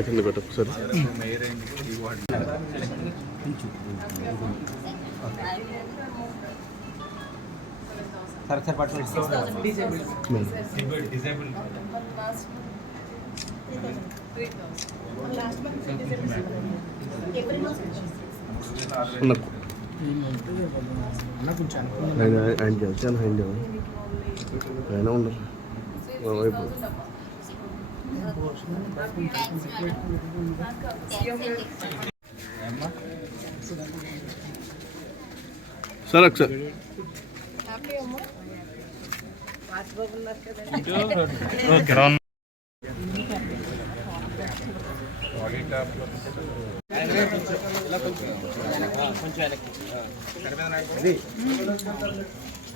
కింద పెట్టు ఒకసారి సరే సరే పట్టుకోండి నాకు ఆయన ఆయన చేస్తాను ఆయన ఆయన ఉండరు సార్ ఒకసారి ఏ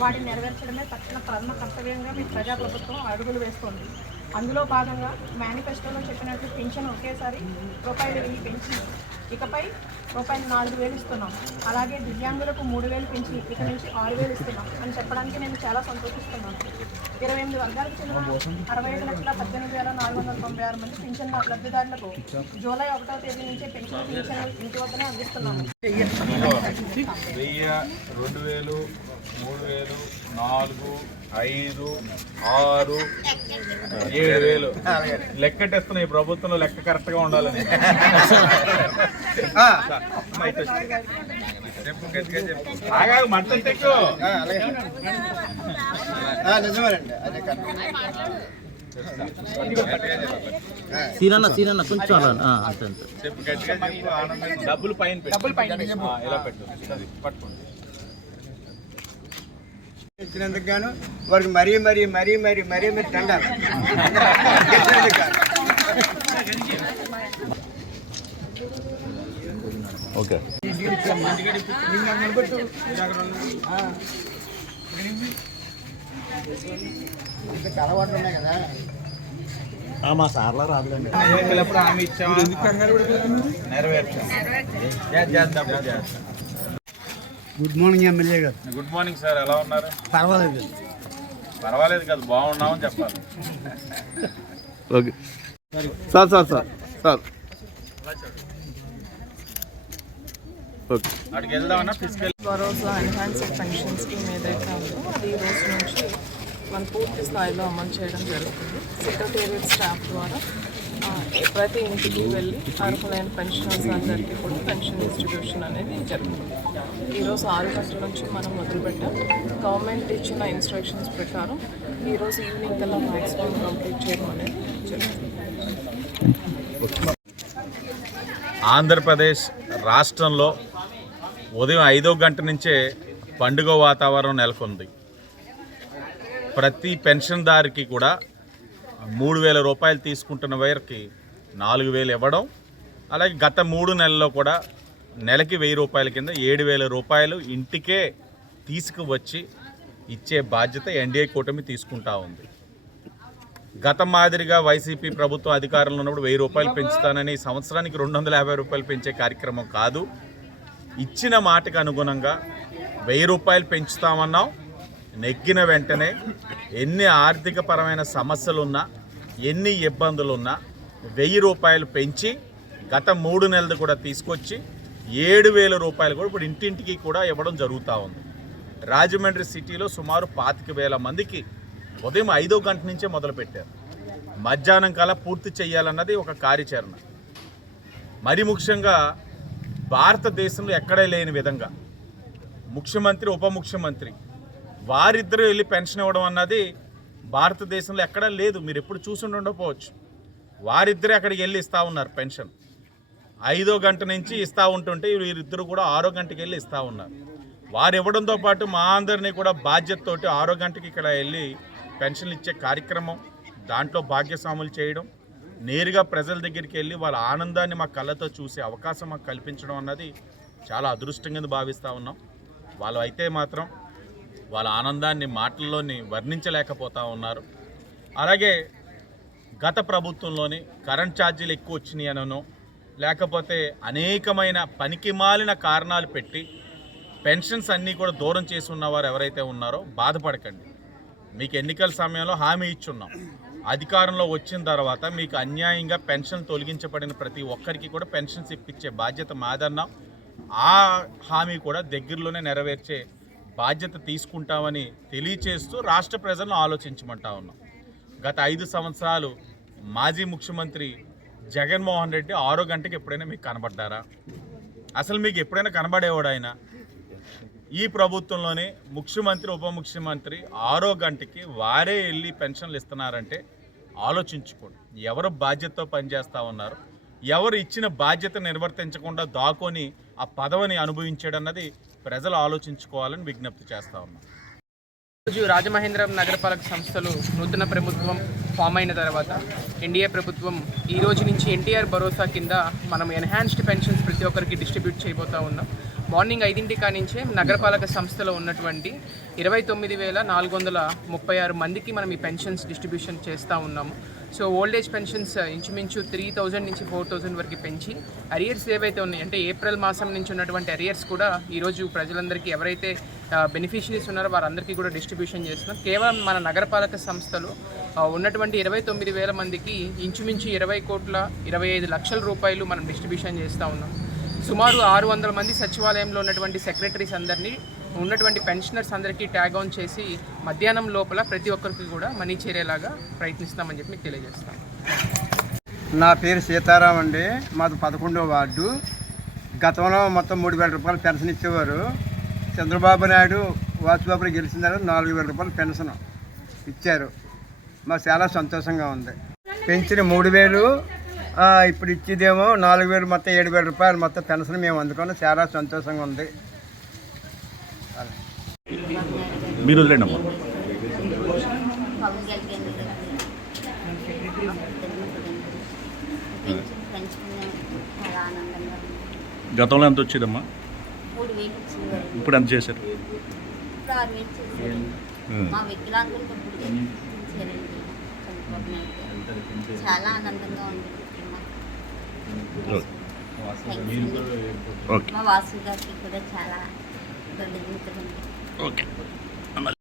వాటిని నెరవేర్చడమే తక్షణ ప్రథమ కర్తవ్యంగా మీ ప్రజాప్రభుత్వం అడుగులు వేస్తోంది. అందులో భాగంగా మేనిఫెస్టోలో చెప్పినట్టు పెన్షన్ ఒకేసారి రూపాయలు వెయ్యి పెంచి ఇకపై రూపాయలు నాలుగు వేలు ఇస్తున్నాం. అలాగే దివ్యాంగులకు మూడు వేలు పెంచి ఇక నుంచి ఆరు వేలు ఇస్తున్నాం అని చెప్పడానికి నేను చాలా సంతోషిస్తున్నాను. ఇరవై ఎనిమిది వర్గాలకు చెందిన అరవై ఐదు లక్షల పద్దెనిమిది వేల నాలుగు వందల తొంభై ఆరు మంది పింఛన్ లబ్ధిదారులకు జూలై ఒకటో తేదీ నుంచే పెన్షన్ పింఛన్ ఇంటి వద్దనే అందిస్తున్నాము. వెయ్యి రెండు వేలు మూడు వేలు నాలుగు ఐదు ఆరు ఏడు వేలు. లెక్కటేస్తున్నా ఈ ప్రభుత్వంలో లెక్క కరెక్ట్గా ఉండాలని. చెప్పు గట్టిగా చెప్పు. నిజమేనండి అదే. సీనన్న సీనన్న కొంచెం అలా అంతే డబ్బులు పైన పెట్టు. డబ్బులు పైన ఇలా పెట్టు. పట్టుకోండి. ఇచ్చినందుకు గాను వారికి మరీ మరీ మరీ మరీ మరీ మరీ దండాలి. ఓకే. ఇంత అలవాట్లు ఉన్నాయి కదా. మా సార్లా రాదులేండి. హామీ ఇచ్చామా నెరవేర్చాం చేద్దాం చేద్దాం. Good morning MLA garu. Good morning sir ఎలా ఉన్నారు? పర్వాలేదు. పర్వాలేదు కదా బాగున్నామని చెప్పాలి. Okay. Sir sir sir sir. Okay. అక్కడికి వెళ్దామన్నా ఫిజికల్ భరోసా ఎన్హాన్స్డ్ పెన్షన్ స్కీమ్ ఏదైతే ఉందో అది ఈ రోజు నుంచి మన పూర్తి స్థాయిలో అమలు చేయడం జరుగుతుంది. సెక్రటేరియట్ స్టాఫ్ ద్వారా ప్రతి ఇంటికి వెళ్ళి అర్హులైన పెన్షనర్స్ అందరికీ కూడా పెన్షన్ డిస్ట్రిబ్యూషన్ అనేది జరుగుతుంది ఈరోజు ఆరు గంటల నుంచి మనం మొదలుపెట్టాం. గవర్నమెంట్ ఇచ్చిన ఇన్స్ట్రక్షన్స్ ప్రకారం ఈరోజు ఈవినింగ్ కల్లా మ్యాక్సిమం కంప్లీట్ చేయడం అనేది జరుగుతుంది ఆంధ్రప్రదేశ్ రాష్ట్రంలో ఉదయం ఐదో గంట నుంచే పండుగ వాతావరణం నెలకొంది. ప్రతి పెన్షన్దారికి కూడా మూడు వేల రూపాయలు తీసుకుంటున్న వైర్కి నాలుగు వేలు ఇవ్వడం అలాగే గత మూడు నెలల్లో కూడా నెలకి వెయ్యి రూపాయల కింద ఏడు వేల రూపాయలు ఇంటికే తీసుకువచ్చి ఇచ్చే బాధ్యత ఎన్డీఏ కూటమి తీసుకుంటా ఉంది. గత మాదిరిగా వైసీపీ ప్రభుత్వం అధికారంలో ఉన్నప్పుడు వెయ్యి రూపాయలు పెంచుతానని సంవత్సరానికి రెండు వందల యాభై రూపాయలు పెంచే కార్యక్రమం కాదు. ఇచ్చిన మాటకు అనుగుణంగా వెయ్యి రూపాయలు పెంచుతామన్నాం. నెగ్గిన వెంటనే ఎన్ని ఆర్థికపరమైన సమస్యలున్నా ఎన్ని ఇబ్బందులున్నా వెయ్యి రూపాయలు పెంచి గత మూడు నెలలు కూడా తీసుకొచ్చి ఏడు వేల రూపాయలు కూడా ఇప్పుడు ఇంటింటికి కూడా ఇవ్వడం జరుగుతూ ఉంది. రాజమండ్రి సిటీలో సుమారు పాతిక వేల మందికి ఉదయం ఐదో గంట నుంచే మొదలుపెట్టారు. మధ్యాహ్నం కల్లా పూర్తి చేయాలన్నది ఒక కార్యాచరణ. మరి ముఖ్యంగా భారతదేశంలో ఎక్కడే లేని విధంగా ముఖ్యమంత్రి ఉప ముఖ్యమంత్రి వారిద్దరూ వెళ్ళి పెన్షన్ ఇవ్వడం అన్నది భారతదేశంలో ఎక్కడా లేదు. మీరు ఎప్పుడు చూసి ఉండకపోవచ్చు. వారిద్దరే అక్కడికి వెళ్ళి ఇస్తూ ఉన్నారు పెన్షన్. ఐదో గంట నుంచి ఇస్తూ ఉంటుంటే వీరిద్దరు కూడా ఆరో గంటకి వెళ్ళి ఇస్తూ ఉన్నారు. వారు ఇవ్వడంతో పాటు మా అందరినీ కూడా బాధ్యతతోటి ఆరో గంటకి ఇక్కడ వెళ్ళి పెన్షన్లు ఇచ్చే కార్యక్రమం దాంట్లో భాగ్యస్వాములు చేయడం నేరుగా ప్రజల దగ్గరికి వెళ్ళి వాళ్ళ ఆనందాన్ని మా కళ్ళతో చూసే అవకాశం మాకు కల్పించడం అన్నది చాలా అదృష్టంగా భావిస్తూ ఉన్నాం. వాళ్ళు అయితే మాత్రం వాళ్ళ ఆనందాన్ని మాటల్లోని వర్ణించలేకపోతా ఉన్నారు. అలాగే గత ప్రభుత్వంలోని కరెంట్ ఛార్జీలు ఎక్కువ వచ్చినాయి అనను. లేకపోతే అనేకమైన పనికి మాలిన కారణాలు పెట్టి పెన్షన్స్ అన్నీ కూడా దూరం చేసి ఉన్నవారు ఎవరైతే ఉన్నారో బాధపడకండి. మీకు ఎన్నికల సమయంలో హామీ ఇచ్చున్నాం. అధికారంలో వచ్చిన తర్వాత మీకు అన్యాయంగా పెన్షన్ తొలగించబడిన ప్రతి ఒక్కరికి కూడా పెన్షన్స్ ఇప్పించే బాధ్యత మాదన్నాం. ఆ హామీ కూడా దగ్గరలోనే నెరవేర్చే బాధ్యత తీసుకుంటామని తెలియచేస్తూ రాష్ట్ర ప్రజలను ఆలోచించమంటా ఉన్నాం. గత ఐదు సంవత్సరాలు మాజీ ముఖ్యమంత్రి జగన్మోహన్ రెడ్డి ఆరో గంటకి ఎప్పుడైనా మీకు కనబడ్డారా? అసలు మీకు ఎప్పుడైనా కనబడేవాడు ఆయన ఈ ప్రభుత్వంలోనే ముఖ్యమంత్రి ఉప ముఖ్యమంత్రి ఆరో గంటకి వారే వెళ్ళి పెన్షన్లు ఇస్తున్నారంటే ఆలోచించుకోండి. ఎవరు బాధ్యతతో పనిచేస్తూ ఉన్నారు? ఎవరు ఇచ్చిన బాధ్యత నిర్వర్తించకుండా దాకొని ఆ పదవిని అనుభవించాడన్నది ప్రజలు ఆలోచించుకోవాలని విజ్ఞప్తి చేస్తా ఉన్నాం. రోజు రాజమహేంద్రం నగరపాలక సంస్థలు నూతన ప్రభుత్వం ఫామ్ అయిన తర్వాత ఎన్డీఏ ప్రభుత్వం ఈ రోజు నుంచి ఎన్టీఆర్ భరోసా కింద మనం ఎన్హాన్స్డ్ పెన్షన్స్ ప్రతి ఒక్కరికి డిస్ట్రిబ్యూట్ చేయబోతా ఉన్నాం. మార్నింగ్ ఐదింటి కానించే నగరపాలక సంస్థలో ఉన్నటువంటి ఇరవై తొమ్మిది వేల నాలుగు వందల ముప్పై ఆరు మందికి మనం ఈ పెన్షన్స్ డిస్ట్రిబ్యూషన్ చేస్తూ ఉన్నాము. సో ఓల్డ్ ఏజ్ పెన్షన్స్ ఇంచుమించు త్రీ థౌజండ్ నుంచి ఫోర్ థౌజండ్ వరకు పెంచి అరియర్స్ ఏవైతే ఉన్నాయి అంటే ఏప్రిల్ మాసం నుంచి ఉన్నటువంటి అరియర్స్ కూడా ఈరోజు ప్రజలందరికీ ఎవరైతే బెనిఫిషరీస్ ఉన్నారో వారందరికీ కూడా డిస్ట్రిబ్యూషన్ చేస్తున్నాం. కేవలం మన నగరపాలక సంస్థలు ఉన్నటువంటి ఇరవై తొమ్మిది వేల మందికి ఇంచుమించు ఇరవై కోట్ల ఇరవై ఐదు లక్షల రూపాయలు మనం డిస్ట్రిబ్యూషన్ చేస్తూ ఉన్నాం. సుమారు ఆరు వందల మంది సచివాలయంలో ఉన్నటువంటి సెక్రటరీస్ అందరినీ ఉన్నటువంటి పెన్షనర్స్ అందరికీ ట్యాగ్ ఆన్ చేసి మధ్యాహ్నం లోపల ప్రతి ఒక్కరికి కూడా మనీ చేరేలాగా ప్రయత్నిస్తామని చెప్పి మీకు తెలియజేస్తాం. నా పేరు సీతారాం అండి. మాది పదకొండో వార్డు. గతంలో మొత్తం మూడు వేల రూపాయలు పెన్షన్ ఇచ్చేవారు. చంద్రబాబు నాయుడు వాసుబాబు గెలిచిన తర్వాత నాలుగు వేల రూపాయలు పెన్షన్ ఇచ్చారు. మాకు చాలా సంతోషంగా ఉంది. పెంచిన మూడు వేలు ఇప్పుడు ఇచ్చేదేమో నాలుగు వేలు మొత్తం ఏడు వేల రూపాయలు మొత్తం పెన్షన్ మేము అందుకున్నాం. చాలా సంతోషంగా ఉంది. మీరు ఆనందంగా ఉంది గతంలో ఎంత వచ్చేదమ్మా? ఇప్పుడు ఎంత చేశారు. చాలా ఆనందంగా ఉంది మా వాసు గారికి కూడా చాలా ఓకే.